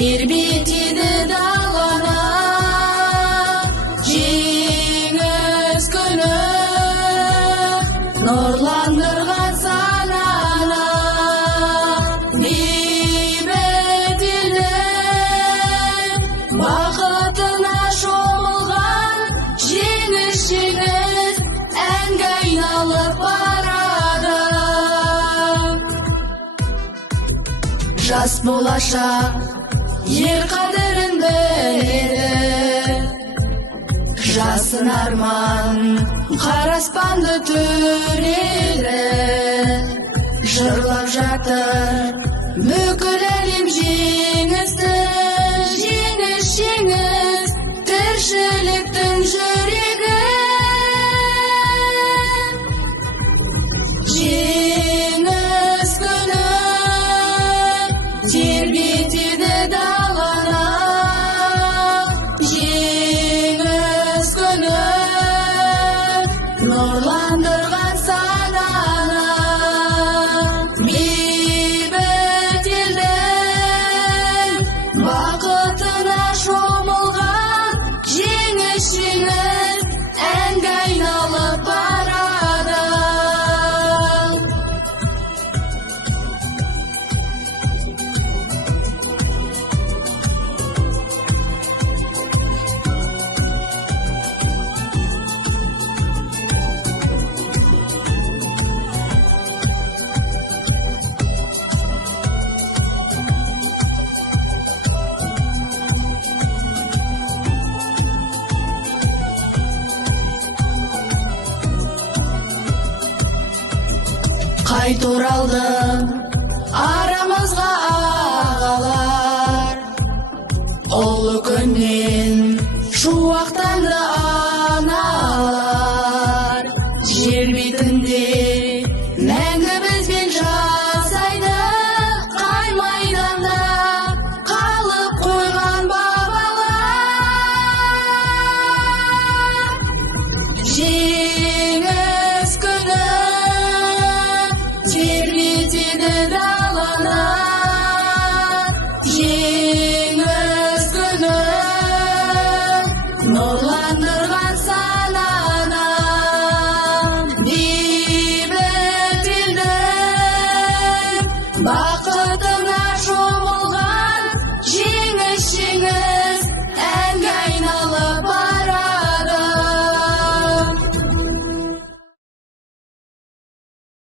тербетеді даланы жеңіс күні, нұрландырған сананы бейбіт елдің бақытына шомылған жеңіс әнге айналып барады. Жас болашақ ел қадірін біледі, жасын арман қара аспанды төреді. Жырлап жатыр бүкіл әлем жеңісті, жеңіс, жеңіс тіршіліктің жүрегі. Жеңіс күні тербетеді даланы, жеңіс күні нұрландырған сананы бейбіт елдің бақытына шомылған жеңіс әнге айналып барады. Қайт оралды арамызға ағалар, ұлы күннен шуақтанды аналар. Жер бетінде мәңгі бізбен жасайды, қай майданда қалып қойған бабалар. Жеңіс күні тербетеді